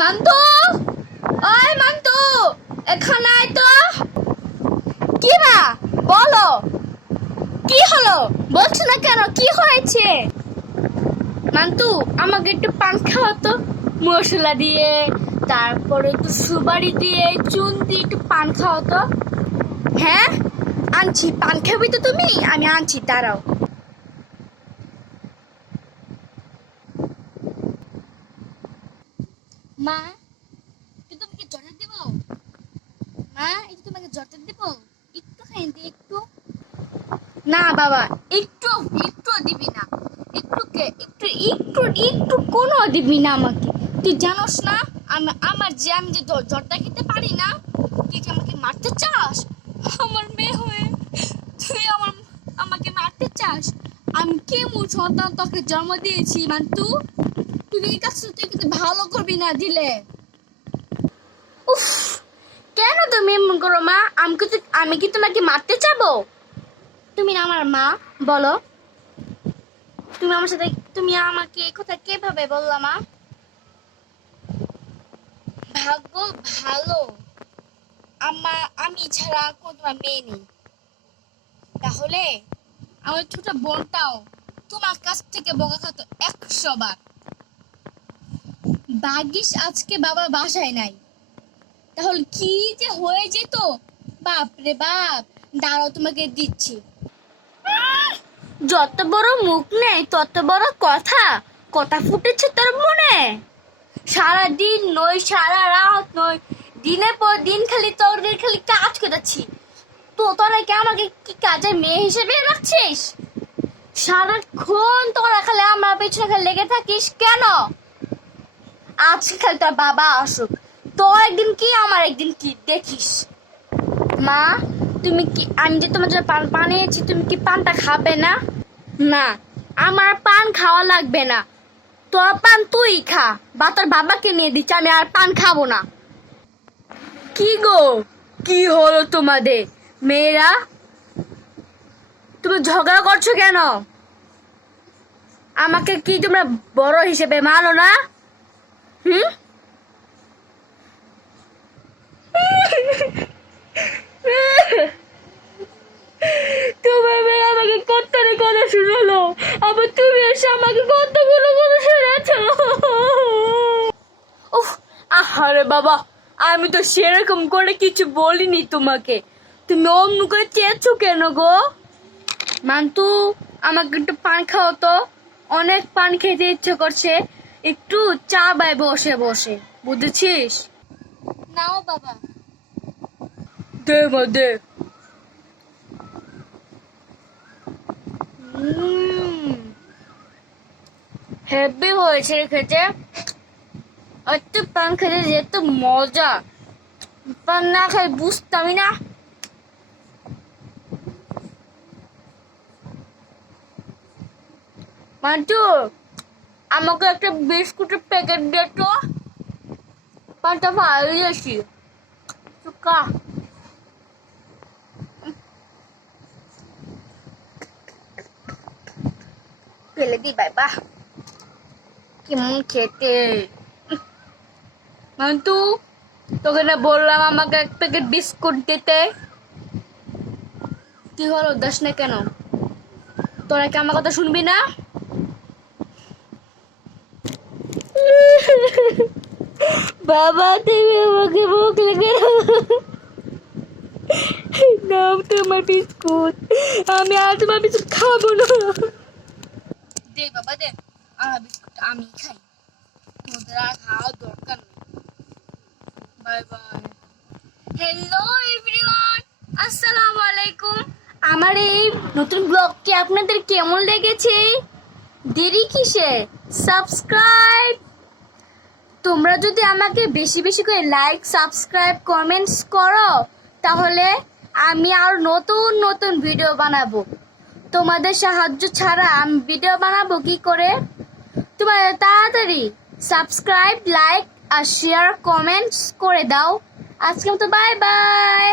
মান্তু, ওই মান্তু, এখানে আয় তো। কি মা বলো, কি হলো? বলছো না কেন, কি হয়েছে? মান্তু, আমাকে একটু পান খাওয়া তো, মশলা দিয়ে, তারপরে একটু সুপারি দিয়ে, চুন দিয়ে একটু পান খাওয়া তো। হ্যাঁ আনছি, পান খাবি তো তুমি? আমি আনছি, দাঁড়াও। মা, তোমাকে জটা দিব? মা, এটা তোমাকে জটা দিব? একটু খাইতে, একটু। না বাবা, একটু একটু দিবি না। একটু কে, একটু একটু একটু কোনো দিবি না আমাকে। তুই জানোস না আমি যে জর্দা খেতে পারি না। তুই কি আমাকে মারতে চাস? আমার মেয়ে হয়ে তুই আমাকে মারতে চাস? আমি কেমন সন্তান তোকে জন্ম দিয়েছি মান্তু? তুই এই কাজটা তুই কিন্তু ভালো করবি না দিলে। উফ, কেন তুমি এমন করো মা? আমি কি তোমাকে মারতে চাবো? তুমি না আমার মা, বলো। তুমি আমাকে এই কথা কিভাবে বললা মা? ভাগ্য ভালো আমি ছাড়া কোনো তোমার মেয়ে নেই। তাহলে আমার ছোট বোনটাও তোমার কাছ থেকে বকা খাতো 100 বার। ভাগ্যিস আজকে বাবা বাসায় নাই, তাহলে কি যে হয়ে যেত। বাপ রে বাপ, দাঁড়াও তোমাকে দিচ্ছি। যত বড় মুখ নেই তত বড় কথা। কথা ফুটেছে তোর মনে? সারা দিন নই, সারা রাত নই, দিনের পর দিন খালি খালি কাজ করেছি। তো তোরা কি আমাকে কি কাজের মেয়ে হিসেবে রাখছিস? সারাক্ষণ তোরা খালি আমার পেছনে খালি লেগে থাকিস কেন? আজকে খালি তোর বাবা আসুক, তোর একদিন কি আমার একদিন কি দেখিস। মা, তুমি কি, আমি যে তোমার জন্য পান বানিয়েছি, তুমি কি পানটা খাবে না? না, আমার পান খাওয়া লাগবে না। তোর পান তুই খা, বা তোর বাবাকে নিয়ে দিচ্ছি, আমি আর পান খাবো না। কি গো, কি হলো তোমাদের? মেয়েরা, তুমি ঝগড়া করছো কেন? আমাকে কি তোমরা বড় হিসেবে মানো না? হুম? তোমার মেয়ে আমাকে কতটা কথা শুনালো, আবার তুমি এসে আমাকে কতগুলো কথা শোনাচ্ছ। উফ, আহারে বাবা, আমি তো সেরকম করে কিছু বলিনি তোমাকে। তুমি অন্য করে চেয়েছো কেন গো? মান্তু, আমাকে একটু পান খাও তো, অনেক পান খেতে ইচ্ছে করছে। একটু চা বাই বসে বসে, বুঝেছিস? নাও বাবা। দে মা দে। হেভি হয়েছে খেতে। এত পান খেতে যেত মজা, পান না খাই বুঝতামই না। মান্টু, আমাকে একটা বিস্কুটের প্যাকেট দে তো, পানটা ভালো যাচ্ছি। চুকা ফেলে দি বাবা, কেমন খেতে। মান্তু, তোকে না বললাম আমাকে এক প্যাকেট বিস্কুট দিতে? কি হলো, দাস না কেন? তোরা কি আমার কথা শুনবি না? বাবা, তুমি আমাকে বকলে কেন? নাও তোমার বিস্কুট, আমি আর তোমার বিস্কুট খাবো না। দে বাবা দে, আমার বিস্কুট আমি খাই, তোদের আর খাওয়ার দরকার নেই। Bye bye. হ্যালো এভরিওয়ান, আসসালামু আলাইকুম। আমার এই নতুন ব্লগটি আপনাদের কেমন লেগেছে? দেরি কিসে, সাবস্ক্রাইব। তোমরা যদি আমাকে বেশি বেশি করে লাইক, সাবস্ক্রাইব, কমেন্টস করো, তাহলে আমি আর নতুন নতুন ভিডিও বানাবো। তোমাদের সাহায্য ছাড়া আমি ভিডিও বানাবো কি করে? তোমরা তাড়াতাড়ি সাবস্ক্রাইব, লাইক আর শেয়ার, কমেন্টস করে দাও। আজকে মতো বাই বাই।